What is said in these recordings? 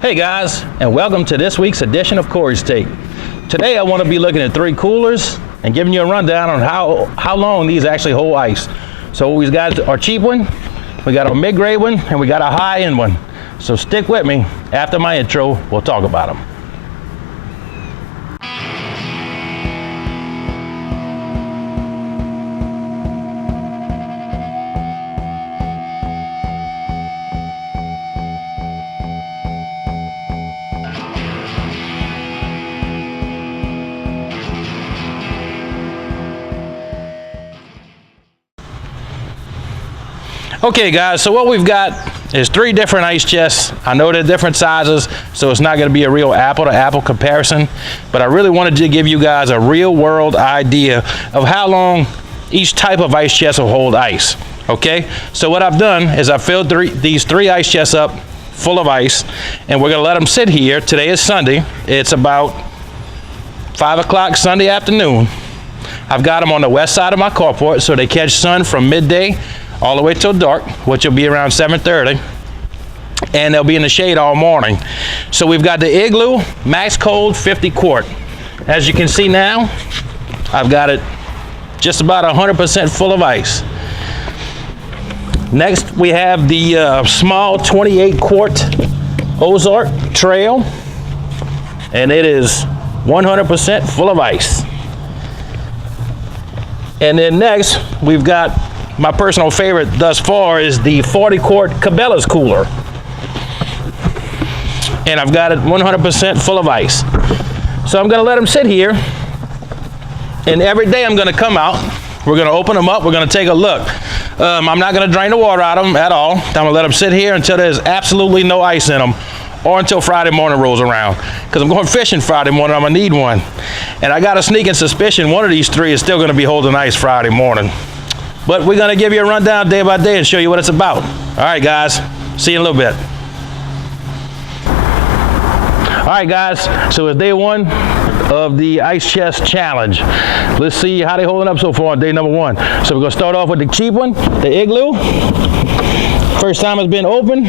Hey guys, and welcome to this week's edition of Corey's Take. Today I want to be looking at 3 coolers and giving you a rundown on how long these actually hold ice. So we've got our cheap one, we got our mid-grade one, and we got a high-end one. So stick with me. After my intro, we'll talk about them. Okay guys, so what we've got is 3 different ice chests. I know they're different sizes, so it's not going to be a real apple to apple comparison, but I really wanted to give you guys a real world idea of how long each type of ice chest will hold ice. Okay, so what I've done is I filled these 3 ice chests up full of ice, and we're going to let them sit here. Today is Sunday. It's about 5 o'clock Sunday afternoon. I've got them on the west side of my carport so they catch sun from midday all the way till dark, which will be around 7:30, and they'll be in the shade all morning. So we've got the Iglue Max Cold 50 quart. As you can see now, I've got it just about 100% full of ice. Next we have the small 28 quart Ozark Trail, and it is 100% full of ice. And then next we've got my personal favorite thus far is the 40 quart Cabela's cooler. And I've got it 100% full of ice. So I'm gonna let them sit here, and every day I'm gonna come out, we're gonna open them up, we're gonna take a look. I'm not gonna drain the water out of them at all. I'm gonna let them sit here until there's absolutely no ice in them, or until Friday morning rolls around. Because I'm going fishing Friday morning, I'm gonna need one. And I got a sneaking suspicion one of these 3 is still gonna be holding ice Friday morning. But we're gonna give you a rundown day by day and show you what it's about. All right, guys, see you in a little bit. All right, guys, so it's day 1 of the Ice Chest Challenge. Let's see how they holding up so far on day number 1. So we're gonna start off with the cheap one, the Iglue. First time it's been open.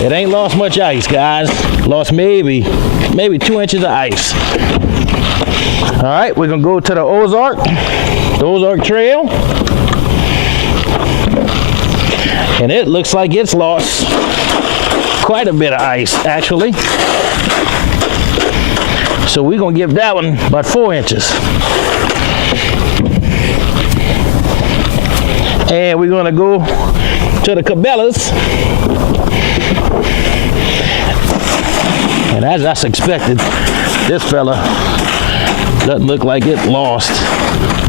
It ain't lost much ice, guys. Lost maybe 2 inches of ice. All right, we're gonna go to the Ozark Trail, and it looks like it's lost quite a bit of ice actually, so we're gonna give that one about 4 inches. And we're gonna go to the Cabela's, and as I expected, this fella doesn't look like it lost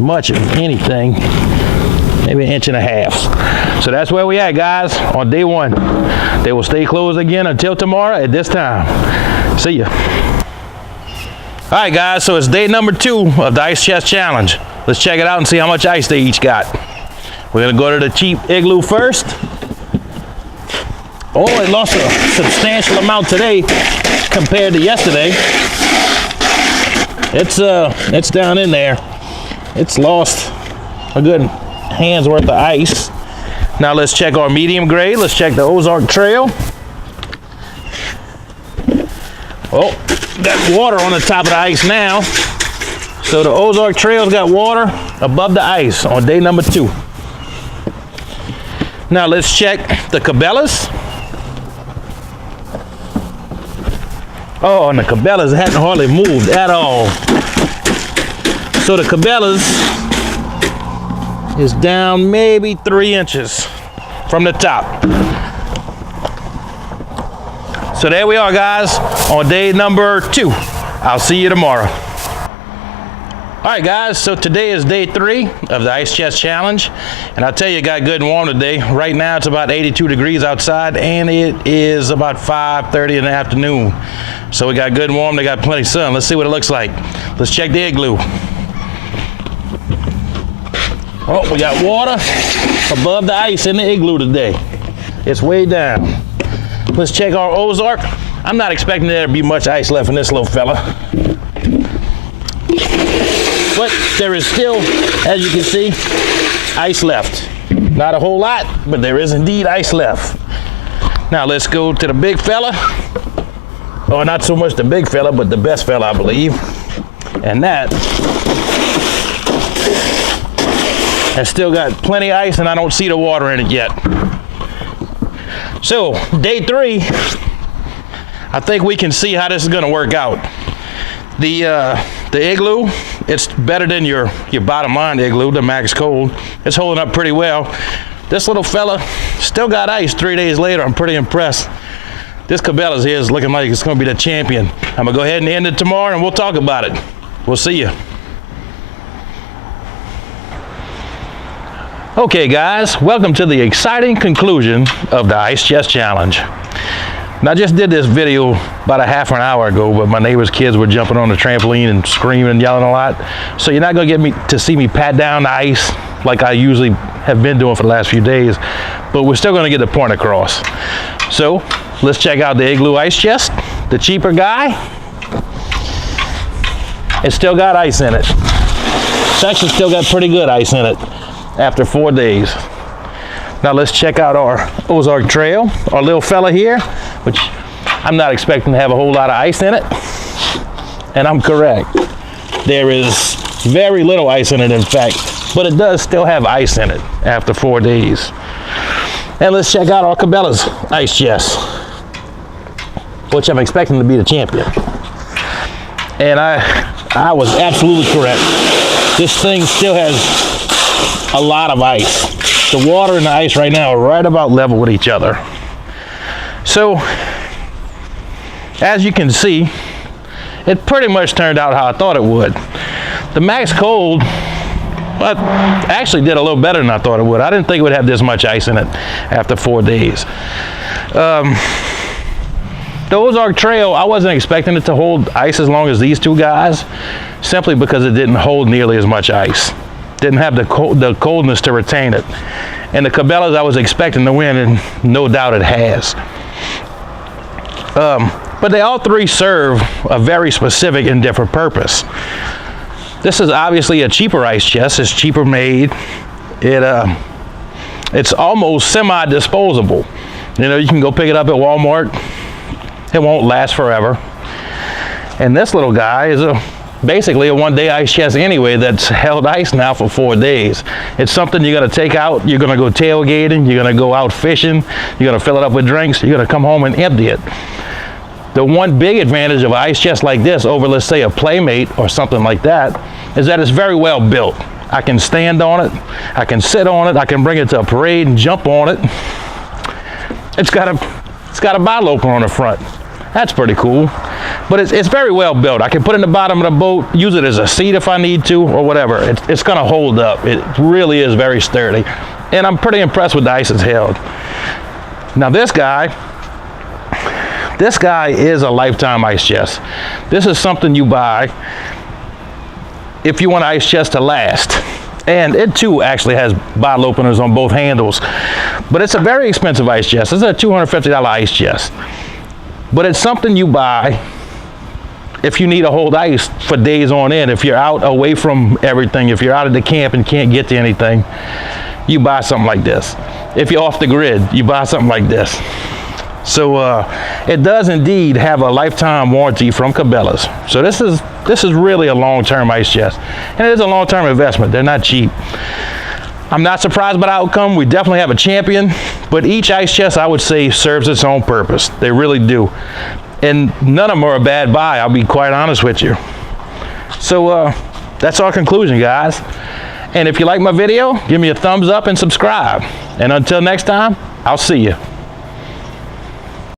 much of anything, maybe 1.5 inches. So that's where we at, guys, on day 1. They will stay closed again until tomorrow at this time. See ya. All right, guys, so it's day number 2 of the Ice Chest Challenge. Let's check it out and see how much ice they each got. We're gonna go to the cheap Iglue first. Oh, it lost a substantial amount today compared to yesterday. It's down in there. It's lost a good hand's worth of ice. Now let's check our medium grade. Let's check the Ozark Trail. Oh, got water on the top of the ice now. So the Ozark Trail's got water above the ice on day number 2. Now let's check the Cabela's. Oh, and the Cabela's hadn't hardly moved at all. So the Cabela's is down maybe 3 inches from the top. So there we are, guys, on day number 2. I'll see you tomorrow. All right, guys, so today is day 3 of the Ice Chest Challenge, and I'll tell you, it got good and warm today. Right now it's about 82 degrees outside, and it is about 5:30 in the afternoon. So we got good and warm, they got plenty of sun. Let's see what it looks like. Let's check the Iglue. Oh, we got water above the ice in the Iglue today. It's way down. Let's check our Ozark. I'm not expecting there to be much ice left in this little fella. But there is still, as you can see, ice left. Not a whole lot, but there is indeed ice left. Now let's go to the big fella. Or not so much the big fella, but the best fella, I believe. And that has still got plenty of ice, and I don't see the water in it yet. So, day 3, I think we can see how this is gonna work out. The Iglue, it's better than your bottom line Iglue, the Max Cold. It's holding up pretty well. This little fella still got ice 3 days later. I'm pretty impressed. This Cabela's here is looking like it's gonna be the champion. I'm gonna go ahead and end it tomorrow and we'll talk about it. We'll see you. Okay guys, welcome to the exciting conclusion of the Ice Chest Challenge. Now, I just did this video about a half an hour ago, but my neighbor's kids were jumping on the trampoline and screaming and yelling a lot. So you're not gonna get to see me pat down the ice like I usually have been doing for the last few days, but we're still gonna get the point across. So let's check out the Iglue Ice Chest, the cheaper guy. It's still got ice in it. It's actually still got pretty good ice in it after 4 days. Now let's check out our Ozark Trail, our little fella here, which I'm not expecting to have a whole lot of ice in it. And I'm correct. There is very little ice in it, in fact, but it does still have ice in it after 4 days. And let's check out our Cabela's Ice Chest, which I'm expecting to be the champion. And I was absolutely correct. This thing still has a lot of ice. The water and the ice right now are right about level with each other. So, as you can see, it pretty much turned out how I thought it would. The Max Cold, well, actually did a little better than I thought it would. I didn't think it would have this much ice in it after 4 days. The Ozark Trail, I wasn't expecting it to hold ice as long as these two guys, simply because it didn't hold nearly as much ice. Didn't have the coldness to retain it. And the Cabela's I was expecting to win, and no doubt it has. But they all three serve a very specific and different purpose. This is obviously a cheaper ice chest. It's cheaper made. It's almost semi-disposable. You know, you can go pick it up at Walmart. It won't last forever. And this little guy is basically a one-day ice chest anyway that's held ice now for 4 days. It's something you're gonna take out, you're gonna go tailgating, you're gonna go out fishing, you're gonna fill it up with drinks, you're gonna come home and empty it. The one big advantage of an ice chest like this over, let's say, a Playmate or something like that, is that it's very well built. I can stand on it, I can sit on it, I can bring it to a parade and jump on it. It's got a bottle opener on the front. That's pretty cool. But it's very well built. I can put it in the bottom of the boat, use it as a seat if I need to, or whatever. It's gonna hold up. It really is very sturdy. And I'm pretty impressed with the ice it's held. Now this guy is a lifetime ice chest. This is something you buy if you want an ice chest to last. And it too actually has bottle openers on both handles. But it's a very expensive ice chest. It's a $250 ice chest. But it's something you buy if you need to hold ice for days on end. If you're out away from everything, if you're out at the camp and can't get to anything, you buy something like this. If you're off the grid, you buy something like this. So it does indeed have a lifetime warranty from Cabela's. So this is really a long-term ice chest. And it is a long-term investment. They're not cheap. I'm not surprised by the outcome. We definitely have a champion, but each ice chest, I would say, serves its own purpose. They really do. And none of them are a bad buy, I'll be quite honest with you. So that's our conclusion, guys. And if you like my video, give me a thumbs up and subscribe. And until next time, I'll see you.